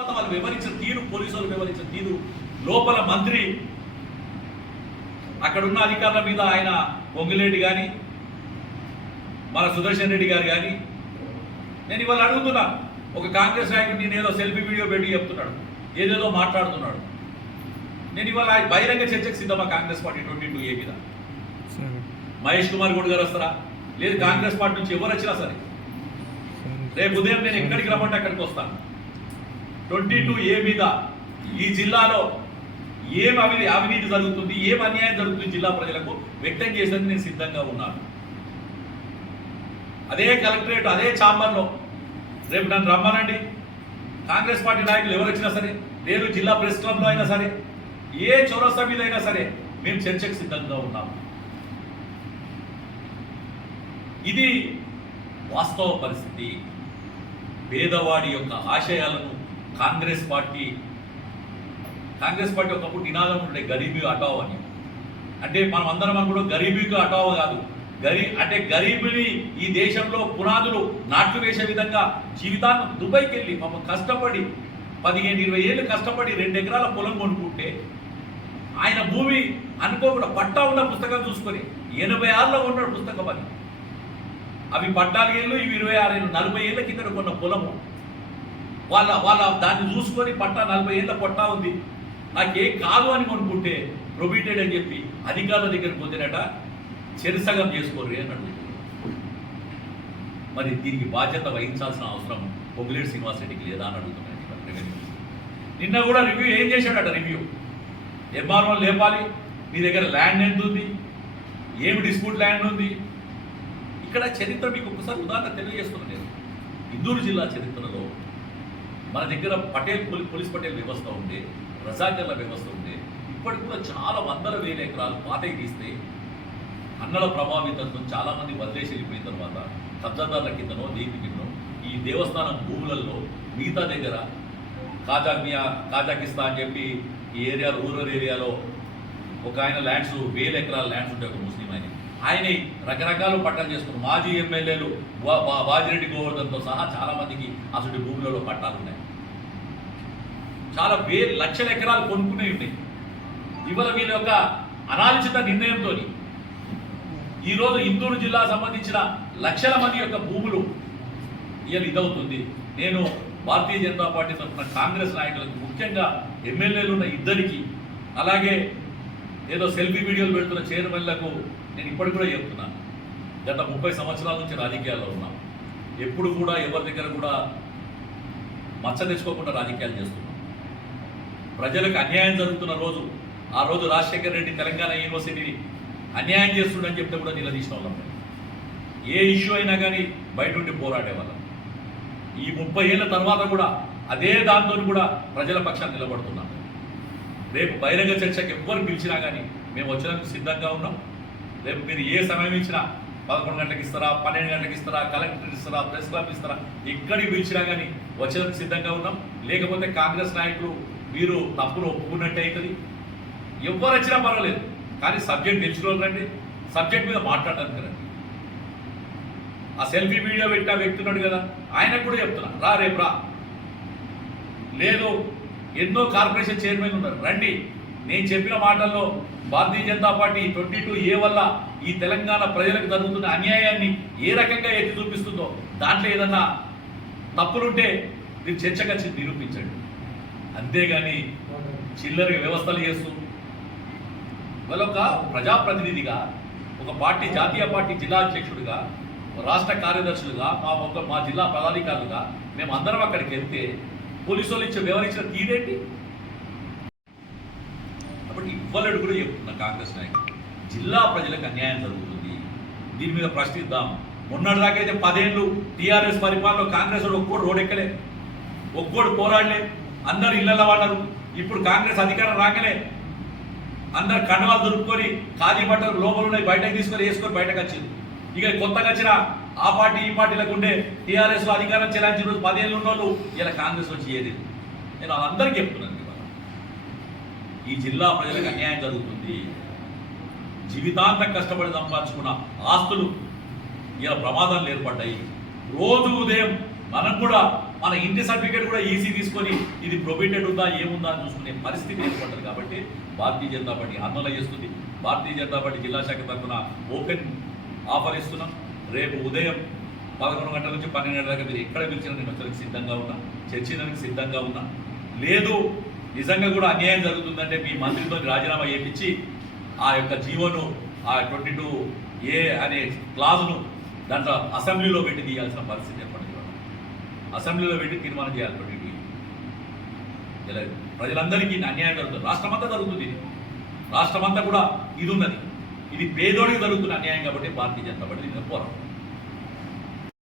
తర్వాత వాళ్ళు వివరించిన తీరు, పోలీసులు వివరించిన తీరు, లోపల మంత్రి అక్కడున్న అధికారుల మీద ఆయన పొంగిరెడ్డి కానీ మన సుదర్శన్ రెడ్డి గారు కానీ, నేను ఇవాళ అడుగుతున్నా, ఒక కాంగ్రెస్ నాయకుడు నేను ఏదో సెల్ఫీ వీడియో పెట్టి చెప్తున్నాడు, ఏదేదో మాట్లాడుతున్నాడు. నేను ఇవాళ బహిరంగ చర్చకు సిద్ధమా కాంగ్రెస్ పార్టీ 22A మీద? మహేష్ కుమార్ గౌడ్ గారు వస్తారా? లేదు కాంగ్రెస్ పార్టీ నుంచి ఎవరు వచ్చినా సరే రేపు ఉదయం నేను ఎక్కడికి రమ్మంటే అక్కడికి వస్తాను. 22A మీద ఈ జిల్లాలో ఏం అవినీతి జరుగుతుంది, ఏం అన్యాయం జరుగుతుంది జిల్లా ప్రజలకు వ్యక్తం చేసేందుకు నేను సిద్ధంగా ఉన్నాను. అదే కలెక్టరేట్, అదే ఛాంబర్లో రేపు నన్ను రమ్మనండి. కాంగ్రెస్ పార్టీ నాయకులు ఎవరు వచ్చినా సరే, లేదు జిల్లా ప్రెస్ క్లబ్లో అయినా సరే, ఏ చౌరస్తా మీద అయినా సరే మేము చర్చకు సిద్ధంగా ఉన్నాము. ఇది వాస్తవ పరిస్థితి. పేదవాడి యొక్క ఆశయాలను కాంగ్రెస్ పార్టీ ఒకప్పుడు నినాదం ఉండే గరీబీ హటావ్ అని. అంటే మనం అందరం అనుకుంటాం గరీబీకి హటావ్ కాదు, అంటే గరీబుని ఈ దేశంలో పునాదులు నాట్లు వేసే విధంగా జీవితాన్ని దుబాయ్కి వెళ్ళి పాపం కష్టపడి 15-20 ఏళ్ళు కష్టపడి 2 ఎకరాల పొలం కొనుక్కుంటే ఆయన భూమి అనుకోకుండా పట్టా ఉన్న పుస్తకం చూసుకొని 86లో ఉన్నాడు పుస్తకం అని. అవి 14 ఏళ్ళు, ఇవి 26 ఏళ్ళు, 40 ఏళ్ళ కింద కొన్న పొలము. వాళ్ళ దాన్ని చూసుకొని పట్టా 40 ఏళ్ళ పట్టా ఉంది, నాకేం కాదు అని కొనుక్కుంటే ప్రొబిటెడ్ అని చెప్పి అధికారుల దగ్గరికి పోతేనట చెరసగం చేసుకోరు అన్నాడు. మరి దీనికి బాధ్యత వహించాల్సిన అవసరం పొంగులేటి శ్రీనివాసరెడ్డికి లేదా అని అడుగుతున్నాను. నిన్న కూడా రివ్యూ ఏం చేశాడట? రివ్యూ ఎంఆర్ఓ లేపాలి, మీ దగ్గర ల్యాండ్ ఎంత ఉంది, ఏమి డిస్ప్యూట్ ల్యాండ్ ఉంది. ఇక్కడ చరిత్ర మీకు ఒకసారి ఉదాహరణ తెలియజేస్తున్నాను నేను. ఇందూరు జిల్లా చరిత్రలో మన దగ్గర పోలీస్ పటేల్ వ్యవస్థ ఉండే, రజాకర్ల వ్యవస్థ ఉండే, ఇప్పటికి కూడా చాలా వందల వేల ఎకరాలు పాతకి తీస్తే అన్నల ప్రభావితంతో చాలామంది వదిలేసి వెళ్ళిపోయిన తర్వాత కబ్జాదారుల కిందనో దేని కిందనో ఈ దేవస్థానం భూములలో మిగతా దగ్గర కాజాకిస్తాన్ అని చెప్పి ఈ ఏరియా రూరల్ ఏరియాలో ఒక ఆయన ల్యాండ్స్ 1000 ఎకరాల ల్యాండ్స్ ఉంటాయి, ఒక ముస్లిం ఆయన రకరకాల పట్టాలు చేసుకున్నారు. మాజీ ఎమ్మెల్యేలు వాజిరెడ్డి గోవర్ధన్తో సహా చాలామందికి అసలు భూములలో పట్టాలు ఉన్నాయి. చాలా లక్షల ఎకరాలు కొనుక్కునే ఉన్నాయి. ఇవాళ వీళ్ళ యొక్క అనాలోచిత నిర్ణయంతో ఈరోజు ఇందూరు జిల్లా సంబంధించిన లక్షల మంది యొక్క భూములు ఇవాళ ఇదవుతుంది. నేను భారతీయ జనతా పార్టీ తరఫున కాంగ్రెస్ నాయకులకు, ముఖ్యంగా ఎమ్మెల్యేలు ఉన్న ఇద్దరికి, అలాగే ఏదో సెల్ఫీ వీడియోలు పెడుతున్న చైర్మన్లకు నేను ఇప్పటికి కూడా చెప్తున్నాను, గత 30 సంవత్సరాల నుంచి రాజకీయాల్లో ఉన్నాం. ఎప్పుడు కూడా ఎవరి దగ్గర కూడా మచ్చ తెచ్చుకోకుండా రాజకీయాలు చేస్తున్నాం. ప్రజలకు అన్యాయం జరుగుతున్న రోజు, ఆ రోజు రాజశేఖర్ రెడ్డి తెలంగాణ యూనివర్సిటీని అన్యాయం చేస్తుండని చెప్తే కూడా నిలదీసిన వాళ్ళం. ఏ ఇష్యూ అయినా కానీ బయట ఉండి పోరాడేవాళ్ళం. ఈ 30 ఏళ్ళ తర్వాత కూడా అదే దాంతో కూడా ప్రజల పక్షాన్ని నిలబడుతున్నాం. రేపు బహిరంగ చర్చకు ఎవ్వరు పిలిచినా కానీ మేము వచ్చేందుకు సిద్ధంగా ఉన్నాం. రేపు మీరు ఏ సమయం ఇచ్చినా 11 గంటలకు ఇస్తారా, 12 గంటలకు ఇస్తారా, కలెక్టర్ ఇస్తారా, ప్రెస్ క్లబ్ ఇస్తారా, ఎక్కడికి పిలిచినా కానీ వచ్చేందుకు సిద్ధంగా ఉన్నాం. లేకపోతే కాంగ్రెస్ నాయకులు మీరు తప్పులు ఒప్పుకున్నట్టే అవుతుంది. ఎవరు వచ్చినా పర్వాలేదు, కానీ సబ్జెక్ట్ తెలుసుకోవాలి రండి, సబ్జెక్ట్ మీద మాట్లాడడానికి రండి. ఆ సెల్ఫీ వీడియో పెట్టిన వ్యక్తి ఉన్నాడు కదా, ఆయనకు కూడా చెప్తున్నా, రేపు రా. లేదు ఎన్నో కార్పొరేషన్ చైర్మన్ ఉన్నారు, రండి. నేను చెప్పిన మాటల్లో భారతీయ జనతా పార్టీ 22A వల్ల ఈ తెలంగాణ ప్రజలకు జరుగుతున్న అన్యాయాన్ని ఏ రకంగా ఎత్తి చూపిస్తుందో, దాంట్లో ఏదన్నా తప్పులుంటే మీరు చర్చకొచ్చి నిరూపించండి. అంతేగాని చిల్లర వ్యవస్థలు చేస్తూ ఒక ప్రజాప్రతినిధిగా, ఒక పార్టీ జాతీయ పార్టీ జిల్లా అధ్యక్షుడిగా, రాష్ట్ర కార్యదర్శులుగా, మా జిల్లా పదాధికారులుగా మేము అందరం అక్కడికి వెళ్తే పోలీసులు వివరించిన తీరేంటి? కాబట్టి ఇవ్వలేడు కూడా చెప్తున్నా కాంగ్రెస్ నాయకులు, జిల్లా ప్రజలకు అన్యాయం జరుగుతుంది, దీని మీద ప్రశ్నిద్దాం. మొన్నటిదాకైతే 10 ఏళ్ళు టీఆర్ఎస్ పరిపాలనలో కాంగ్రెస్ ఒక్కోడు రోడ్ ఎక్కలే, ఒక్కోడు పోరాడలే, అందరు ఇళ్లలో వాళ్ళరు. ఇప్పుడు కాంగ్రెస్ అధికారం రాకలే అందరు కండవాలు దొరుకుకొని ఖాదీ బట్టలు లోపల ఉన్నాయి బయటకు తీసుకొని వేసుకొని బయటకు వచ్చింది. ఇక కొత్తగా వచ్చిన ఆ పార్టీ ఈ పార్టీలకు ఉండే టీఆర్ఎస్లో అధికారం చెలాంచిన రోజు 10 ఏళ్ళు ఉన్న వాళ్ళు ఇలా కాంగ్రెస్ వచ్చి ఏది. నేను అందరికీ చెప్తున్నాను, ఈ జిల్లా ప్రజలకు అన్యాయం జరుగుతుంది. జీవితాంతం కష్టపడి సంపాదించుకున్న ఆస్తులు ఇలా ప్రమాదాలు ఏర్పడ్డాయి. రోజు ఉదయం మనం కూడా మన ఇంటి సర్టిఫికేట్ కూడా ఈసీ తీసుకొని ఇది ప్రొబేటెడ్ ఉందా ఏముందా అని చూసుకునే పరిస్థితి ఏర్పడ్డది. కాబట్టి భారతీయ జనతా పార్టీ ఆందోళన చేస్తుంది. భారతీయ జనతా పార్టీ జిల్లా శాఖ తరఫున ఓపెన్ ఆఫర్ ఇస్తున్నాం. రేపు ఉదయం 11 గంటల నుంచి 12 గంటల దాకా మీరు ఎక్కడ పిలిచినా నేను వచ్చడానికి సిద్ధంగా ఉన్నా, చర్చించడానికి సిద్ధంగా ఉన్నా. లేదు నిజంగా కూడా అన్యాయం జరుగుతుందంటే మీ మంత్రితో రాజీనామా చేయించి ఆ యొక్క జీవోను ఆ 22A అనే క్లాజును దాంట్లో అసెంబ్లీలో పెట్టి తీయాల్సిన పరిస్థితి ఏర్పడింది. అసెంబ్లీలో పెట్టి తీర్మానం చేయాలి 22A. ప్రజలందరికీ అన్యాయం జరుగుతుంది. రాష్ట్రమంతా జరుగుతుంది. ఇది రాష్ట్రమంతా కూడా ఇది ఉన్నది. ఇది పేదోడికి జరుగుతున్న అన్యాయం కాబట్టి భారతీయ జనతా పార్టీ దీని పోరాటం.